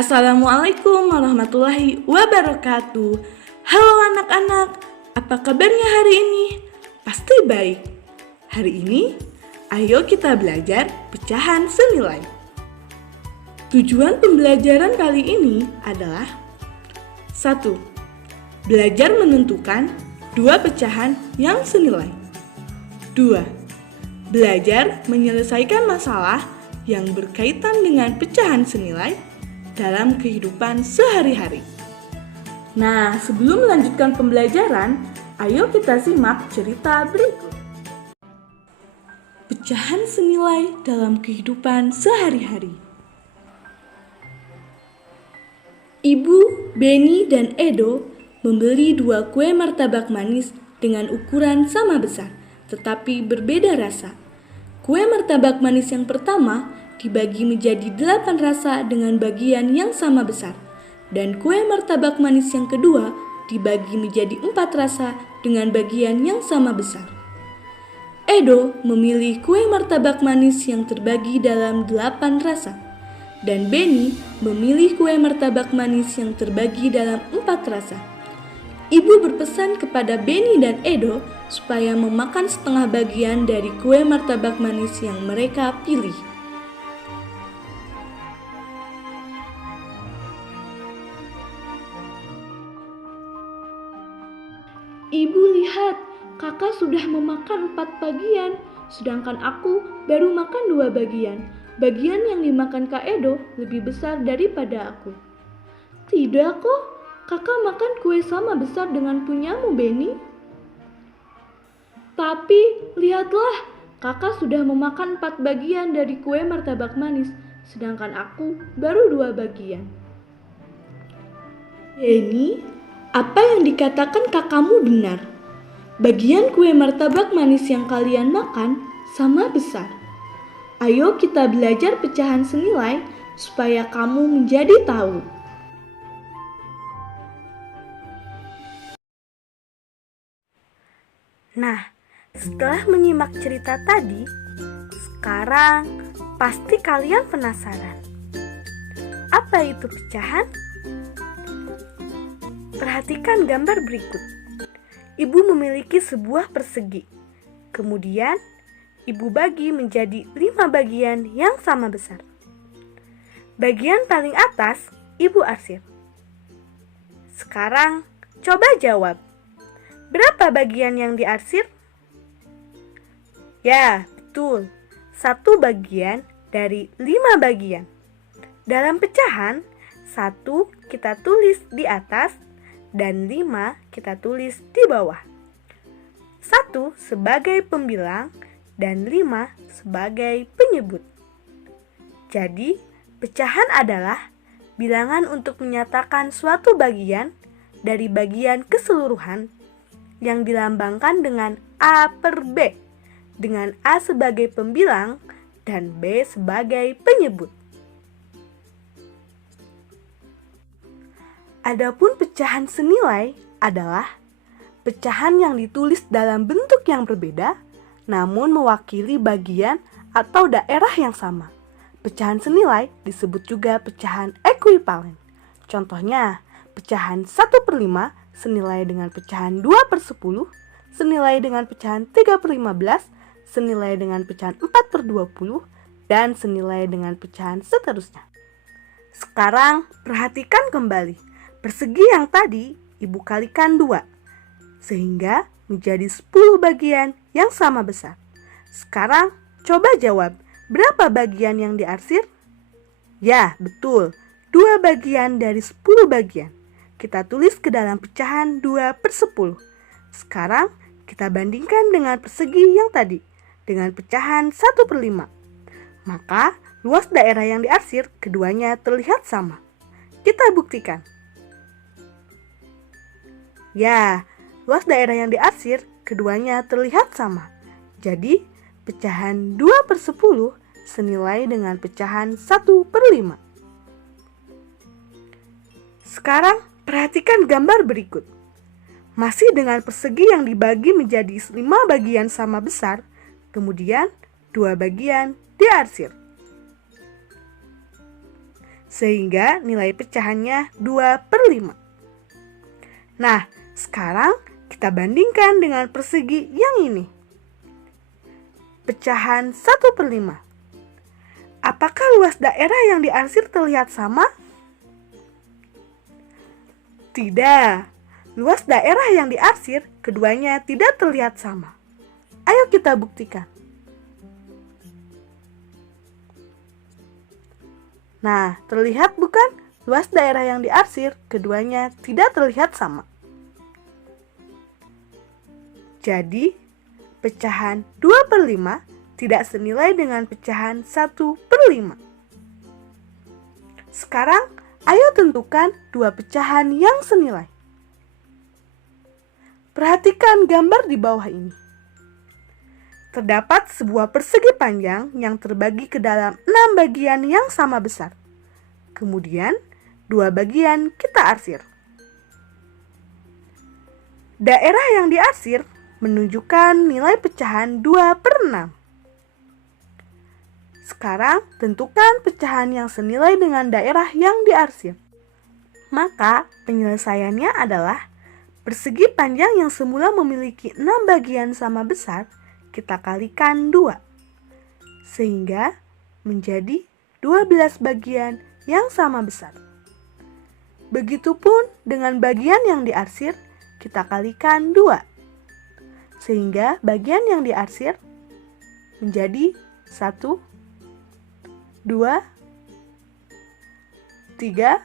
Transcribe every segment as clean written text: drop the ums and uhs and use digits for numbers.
Assalamualaikum warahmatullahi wabarakatuh. Halo anak-anak, apa kabarnya hari ini? Pasti baik. Hari ini, ayo kita belajar pecahan senilai. Tujuan pembelajaran kali ini adalah 1. Belajar menentukan dua pecahan yang senilai. 2. Belajar menyelesaikan masalah yang berkaitan dengan pecahan senilai dalam kehidupan sehari-hari. Nah, sebelum melanjutkan pembelajaran, ayo kita simak cerita berikut. Pecahan senilai dalam kehidupan sehari-hari. Ibu, Beni, dan Edo membeli 2 kue martabak manis dengan ukuran sama besar, tetapi berbeda rasa. Kue martabak manis yang pertama dibagi menjadi 8 rasa dengan bagian yang sama besar, dan kue martabak manis yang kedua dibagi menjadi 4 rasa dengan bagian yang sama besar. Edo memilih kue martabak manis yang terbagi dalam 8 rasa, dan Beni memilih kue martabak manis yang terbagi dalam 4 rasa. Ibu berpesan kepada Beni dan Edo supaya memakan setengah bagian dari kue martabak manis yang mereka pilih. Ibu, lihat, kakak sudah memakan 4 bagian, sedangkan aku baru makan 2 bagian. Bagian yang dimakan Kak Edo lebih besar daripada aku. Tidak kok, kakak makan kue sama besar dengan punyamu, Beni. Tapi, lihatlah, kakak sudah memakan 4 bagian dari kue martabak manis, sedangkan aku baru 2 bagian. Beni, apa yang dikatakan kakakmu benar. Bagian kue martabak manis yang kalian makan sama besar. Ayo kita belajar pecahan senilai supaya kamu menjadi tahu. Nah, setelah menyimak cerita tadi, sekarang pasti kalian penasaran. Apa itu pecahan? Perhatikan gambar berikut. Ibu memiliki sebuah persegi. Kemudian, ibu bagi menjadi 5 bagian yang sama besar. Bagian paling atas, ibu arsir. Sekarang, coba jawab. Berapa bagian yang diarsir? Ya, betul. 1 bagian dari 5 bagian. Dalam pecahan, 1 kita tulis di atas dan 5 kita tulis di bawah. 1 sebagai pembilang dan 5 sebagai penyebut. Jadi, pecahan adalah bilangan untuk menyatakan suatu bagian dari bagian keseluruhan yang dilambangkan dengan A per B, dengan A sebagai pembilang dan B sebagai penyebut. Adapun pecahan senilai adalah pecahan yang ditulis dalam bentuk yang berbeda namun mewakili bagian atau daerah yang sama. Pecahan senilai disebut juga pecahan ekuivalen. Contohnya, pecahan 1/5 senilai dengan pecahan 2/10, senilai dengan pecahan 3/15, senilai dengan pecahan 4/20, dan senilai dengan pecahan seterusnya. Sekarang, perhatikan kembali. Persegi yang tadi ibu kalikan 2, sehingga menjadi 10 bagian yang sama besar. Sekarang coba jawab, berapa bagian yang diarsir? Ya, betul, 2 bagian dari 10 bagian. Kita tulis ke dalam pecahan 2/10. Sekarang kita bandingkan dengan persegi yang tadi, dengan pecahan 1/5. Maka luas daerah yang diarsir keduanya terlihat sama. Kita buktikan. Ya, luas daerah yang diarsir keduanya terlihat sama. Jadi, pecahan 2/10 senilai dengan pecahan 1/5. Sekarang, perhatikan gambar berikut. Masih dengan persegi yang dibagi menjadi 5 bagian sama besar, kemudian 2 bagian diarsir. sehingga nilai pecahannya 2/5. Nah, sekarang kita bandingkan dengan persegi yang ini. Pecahan 1/5. Apakah luas daerah yang diarsir terlihat sama? Tidak. Luas daerah yang diarsir keduanya tidak terlihat sama. Ayo kita buktikan. Nah, terlihat bukan? Luas daerah yang diarsir keduanya tidak terlihat sama. Jadi, pecahan 2/5 tidak senilai dengan pecahan 1/5. Sekarang, ayo tentukan dua pecahan yang senilai. Perhatikan gambar di bawah ini. Terdapat sebuah persegi panjang yang terbagi ke dalam 6 bagian yang sama besar. Kemudian, 2 bagian kita arsir. Daerah yang diarsir menunjukkan nilai pecahan 2/6. Sekarang, tentukan pecahan yang senilai dengan daerah yang diarsir. Maka, penyelesaiannya adalah persegi panjang yang semula memiliki 6 bagian sama besar, kita kalikan 2, sehingga menjadi 12 bagian yang sama besar. Begitupun dengan bagian yang diarsir, kita kalikan 2, sehingga bagian yang diarsir menjadi 1, 2, 3,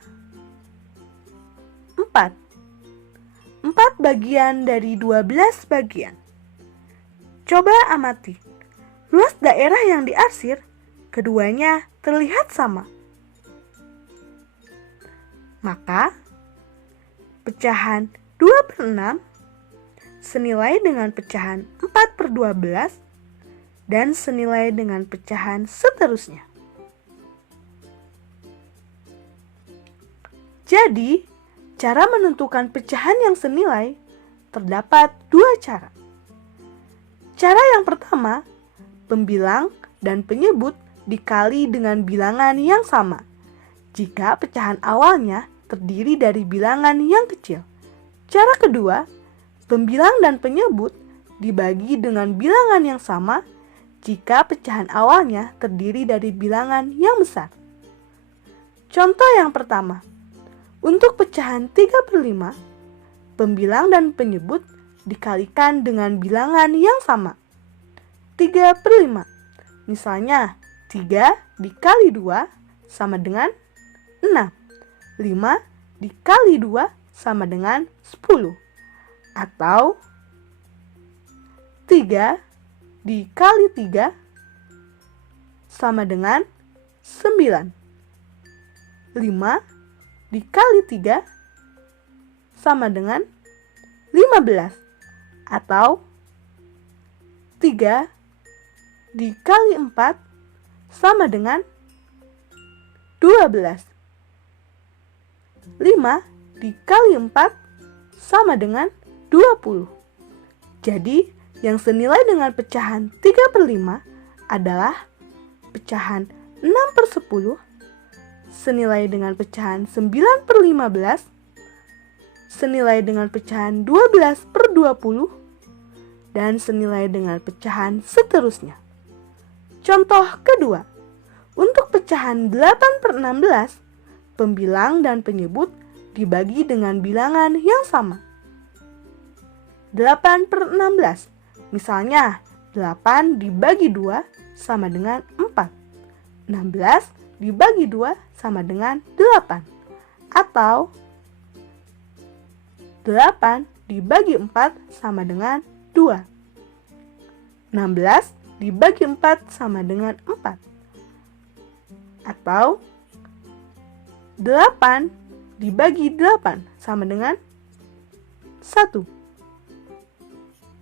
4. 4 bagian dari 12 bagian. Coba amati. Luas daerah yang diarsir, keduanya terlihat sama. Maka, pecahan 2/6 senilai dengan pecahan 4/12 dan senilai dengan pecahan seterusnya. Jadi, cara menentukan pecahan yang senilai terdapat 2 cara. Cara yang pertama, pembilang dan penyebut dikali dengan bilangan yang sama. Jika pecahan awalnya terdiri dari bilangan yang kecil. Cara kedua, pembilang dan penyebut dibagi dengan bilangan yang sama jika pecahan awalnya terdiri dari bilangan yang besar. Contoh yang pertama, untuk pecahan 3/5, pembilang dan penyebut dikalikan dengan bilangan yang sama, 3/5. Misalnya, 3 dikali 2 sama dengan 6. 5 dikali 2 sama dengan 10. Atau 3 dikali 3 sama dengan 9. 5 dikali 3 sama dengan 15. Atau 3 dikali 4 sama dengan 12. 5 dikali 4 sama dengan 20. Jadi, yang senilai dengan pecahan 3/5 adalah pecahan 6/10, senilai dengan pecahan 9/15, senilai dengan pecahan 12/20, dan senilai dengan pecahan seterusnya. Contoh kedua, untuk pecahan 8/16, pembilang dan penyebut dibagi dengan bilangan yang sama. 8/16, misalnya 8 dibagi 2 sama dengan 4. 16 dibagi 2 sama dengan 8. Atau 8 dibagi 4 sama dengan 2. 16 dibagi 4 sama dengan 4. Atau 8 dibagi 8 sama dengan 1.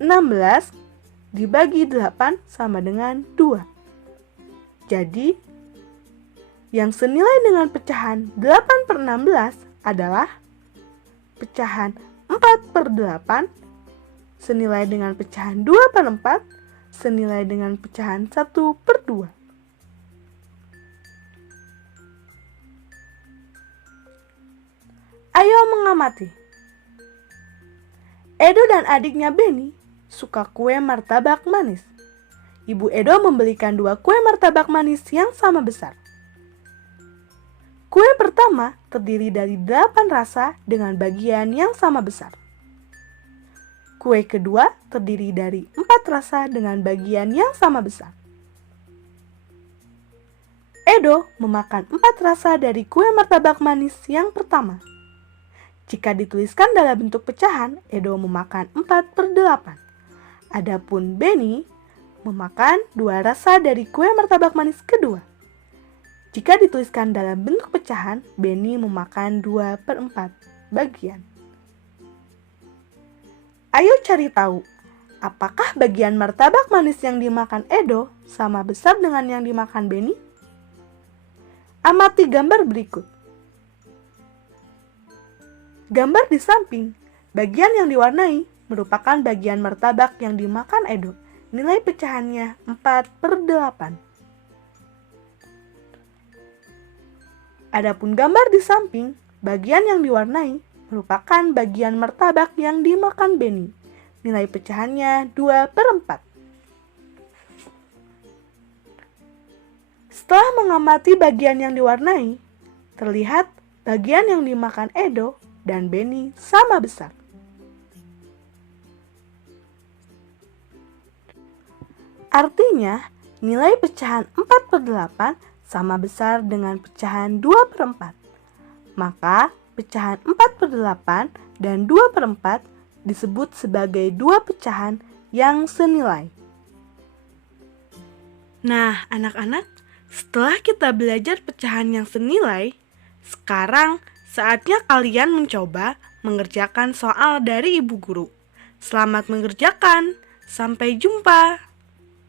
16 dibagi 8 sama dengan 2. Jadi, yang senilai dengan pecahan 8/16 adalah pecahan 4/8 senilai dengan pecahan 2/4 senilai dengan pecahan 1/2. Ayo mengamati. Edo dan adiknya Benny suka kue martabak manis. Ibu Edo membelikan 2 kue martabak manis yang sama besar. Kue pertama terdiri dari 8 rasa dengan bagian yang sama besar. Kue kedua terdiri dari 4 rasa dengan bagian yang sama besar. Edo memakan 4 rasa dari kue martabak manis yang pertama. Jika dituliskan dalam bentuk pecahan, Edo memakan 4/8. Adapun Benny memakan 2 rasa dari kue martabak manis kedua. Jika dituliskan dalam bentuk pecahan, Benny memakan 2/4 bagian. Ayo cari tahu, apakah bagian martabak manis yang dimakan Edo sama besar dengan yang dimakan Benny? Amati gambar berikut. Gambar di samping, bagian yang diwarnai merupakan bagian martabak yang dimakan Edo. Nilai pecahannya 4/8. Adapun gambar di samping, bagian yang diwarnai merupakan bagian martabak yang dimakan Benny. Nilai pecahannya 2/4. Setelah mengamati bagian yang diwarnai, terlihat bagian yang dimakan Edo dan Benny sama besar. Artinya, nilai pecahan 4/8 sama besar dengan pecahan 2/4. Maka, pecahan 4/8 dan 2/4 disebut sebagai 2 pecahan yang senilai. Nah, anak-anak, setelah kita belajar pecahan yang senilai, sekarang saatnya kalian mencoba mengerjakan soal dari ibu guru. Selamat mengerjakan. Sampai jumpa.